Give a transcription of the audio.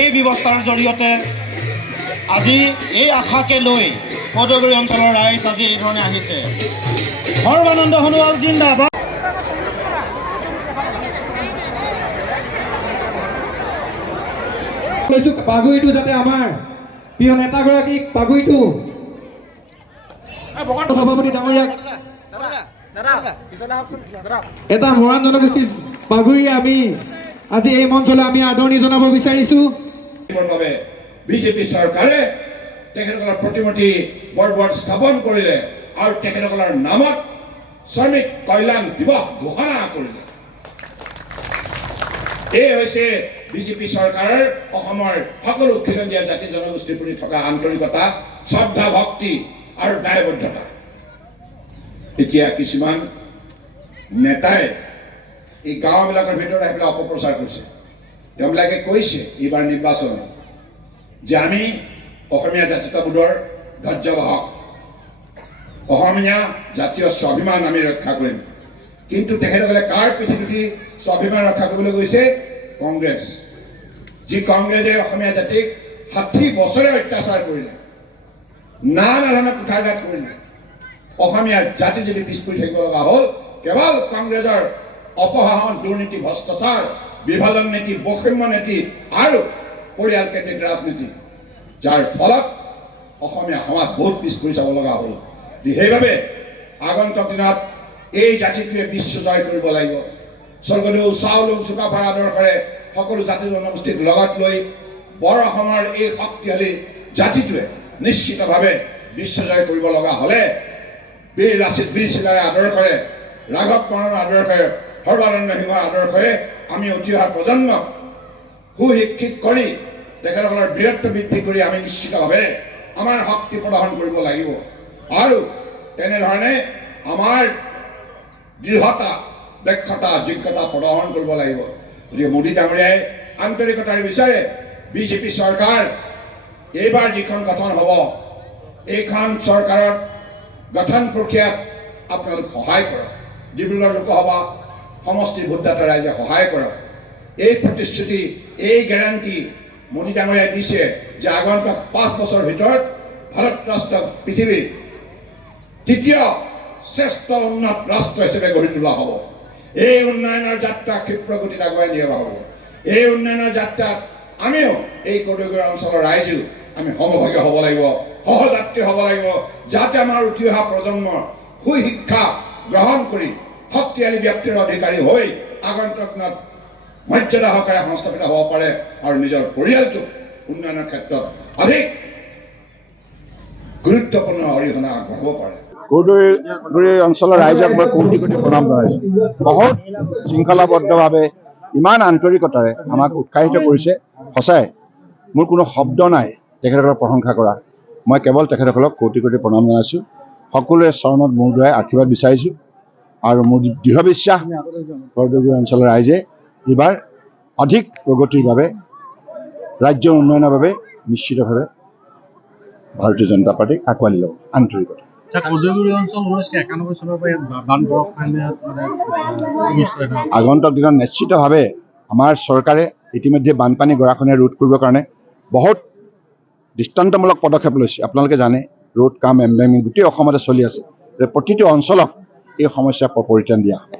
এই ব্যৱস্থাৰ জৰিয়তে আজি এই আশাকে লৈ পদগুৰি অঞ্চলৰ ৰাইজ আজি এই ধৰণে আহিছে। সৰ্বানন্দ সোণোৱাল জিন্দাবাদ। পাগুৰিটো যাতে আমাৰ প্ৰিয় নেতাগৰাকীক পাগুৰিটো সভাপতি ডাঙৰীয়াক এটা মৰাণ জনগোষ্ঠীৰ পাগুৰি আমি আজি এই মঞ্চলৈ আমি আদৰণি জনাব বিচাৰিছো। বিজেপি চৰকাৰে তেখেতসকলৰ প্ৰতিমূৰ্তি বৰবৰত স্থাপন কৰিলে আৰু তেখেতসকলৰ নামত শ্ৰমিক কল্যাণ দিৱস ঘোষণা কৰিলে। এই হৈছে বিজেপি চৰকাৰৰ অসমৰ সকলো খিলঞ্জীয়া জাতি জনগোষ্ঠীৰ প্ৰতি থকা আন্তৰিকতা, শ্ৰদ্ধা, ভক্তি আৰু দায়বদ্ধতা। এতিয়া কিছুমান নেতাই এই গাঁওবিলাকৰ ভিতৰত আহি পেলাই অপপ্ৰচাৰ কৰিছে। তেওঁবিলাকে কৈছে এইবাৰ নিৰ্বাচনত যে আমি অসমীয়া জাতীয়তাবোধৰ ধ্বজবাহক, অসমীয়া জাতীয় স্বাভিমান আমি ৰক্ষা কৰিম। কিন্তু তেখেতসকলে কাৰ পিঠিত উঠি স্বাভিমান ৰক্ষা কৰিবলৈ গৈছে? কংগ্ৰেছ। যি কংগ্ৰেছে অসমীয়া জাতিক 60 বছৰে অত্যাচাৰ কৰিলে, নানা ধৰণৰ কুঠাৰঘাত কৰিলে। অসমীয়া জাতি যদি পিছ পৰি থাকিব লগা হ'ল কেৱল কংগ্ৰেছৰ অপশাসন, দুৰ্নীতি, ভ্ৰষ্টাচাৰ, বিভাজন নীতি, বৈষম্য নীতি আৰু পৰিয়াল কেন্দ্ৰিক ৰাজনীতি, যাৰ ফলত অসমীয়া সমাজ বহুত পিছ পৰি চাব লগা হ'ল। সেইবাবে আগন্তুক দিনত এই জাতিটোৱে বিশ্ব জয় কৰিব লাগিব। স্বৰ্গদেউ চাওলুং চুকাফাৰ আদৰ্শৰে সকলো জাতি জনগোষ্ঠীক লগত লৈ বৰ অসমৰ এই শক্তিশালী জাতিটোৱে নিশ্চিতভাৱে বিশ্ব জয় কৰিব লগা হ'লে বীৰ লাচিত বীৰশিলাৰ আদৰ্শৰে, ৰাঘৱ মৰাণৰ আদৰ্শৰে, সৰ্বানন্দ সিংহৰ আদৰ্শৰে আমি উঠি অহা প্ৰজন্মক সুশিক্ষিত কৰি তেখেতসকলৰ বীৰত্ব বৃদ্ধি কৰি আমি নিশ্চিতভাৱে আমাৰ শক্তি প্ৰদৰ্শন কৰিব লাগিব। আৰু তেনেধৰণে আমাৰ দৃঢ়তা, দক্ষতা, যোগ্যতা প্ৰদৰ্শন কৰিব লাগিব। গতিকে মোদী ডাঙৰীয়াই আন্তৰিকতাৰে বিচাৰে বিজেপি চৰকাৰ এইবাৰ যিখন গঠন হ'ব, এইখন চৰকাৰত গঠন প্ৰক্ৰিয়াত আপোনালোক সহায় কৰক। ডিব্ৰুগড় লোকসভা সমষ্টিৰ ভোটদাতা ৰাইজে সহায় কৰক। এই প্ৰতিশ্ৰুতি, এই গেৰাণ্টি মোদী ডাঙৰীয়াই দিছে যে আগন্তুক 5 বছৰৰ ভিতৰত ভাৰত ৰাষ্ট্ৰ পৃথিৱীৰ তৃতীয় শ্ৰেষ্ঠ উন্নত ৰাষ্ট্ৰ হিচাপে গঢ়ি তোলা হ'ব। এই উন্নয়নৰ যাত্ৰা ক্ষিপ্ৰ গতিত আগুৱাই নিয়া হ'ব। এই উন্নয়নৰ যাত্ৰাত আমিও এই কৌদগুৰি অঞ্চলৰ ৰাইজেও আমি সমভাগী হ'ব লাগিব, সহযাত্ৰী হ'ব লাগিব, যাতে আমাৰ উঠি অহা প্ৰজন্মৰ সুশিক্ষা গ্ৰহণ কৰি শক্তিশালী ব্যক্তিৰ অধিকাৰী হৈ আগন্তুক দিনত মৰ্যাদা সহকাৰে সংস্থাপিত হ'ব পাৰে আৰু নিজৰ পৰিয়ালটো উন্নয়নৰ ক্ষেত্ৰত অধিক গুৰুত্বপূৰ্ণ অৰিহণা আগবঢ়াব পাৰে। কৌদগুৰি অঞ্চলৰ ৰাইজক মই কোটি কোটি প্ৰণাম জনাইছোঁ। বহুত শৃংখলাবদ্ধভাৱে ইমান আন্তৰিকতাৰে আমাক উৎসাহিত কৰিছে। সঁচাই মোৰ কোনো শব্দ নাই তেখেতসকলক প্ৰশংসা কৰা। মই কেৱল তেখেতসকলক কোটি কোটি প্ৰণাম জনাইছোঁ। সকলোৰে চৰণত মূৰ ধুৱাই আশীৰ্বাদ বিচাৰিছোঁ আৰু মোৰ দৃঢ় বিশ্বাস কৌদগুৰি অঞ্চলৰ ৰাইজে এইবাৰ অধিক প্ৰগতিৰ বাবে, ৰাজ্যৰ উন্নয়নৰ বাবে নিশ্চিতভাৱে ভাৰতীয় জনতা পাৰ্টীক আঁকোৱালি ল'ব। আন্তৰিকতা। আগন্তুক দিনত নিশ্চিতভাৱে আমাৰ চৰকাৰে ইতিমধ্যে বানপানী গৰাখহনীয়া ৰোধ কৰিবৰ কাৰণে বহুত দৃষ্টান্তমূলক পদক্ষেপ লৈছে। আপোনালোকে জানে ৰোড কাম, এমবেংকিং গোটেই অসমতে চলি আছে। প্ৰতিটো অঞ্চলক এই সমস্যাৰ পৰিত্ৰাণ দিয়া হ'ব।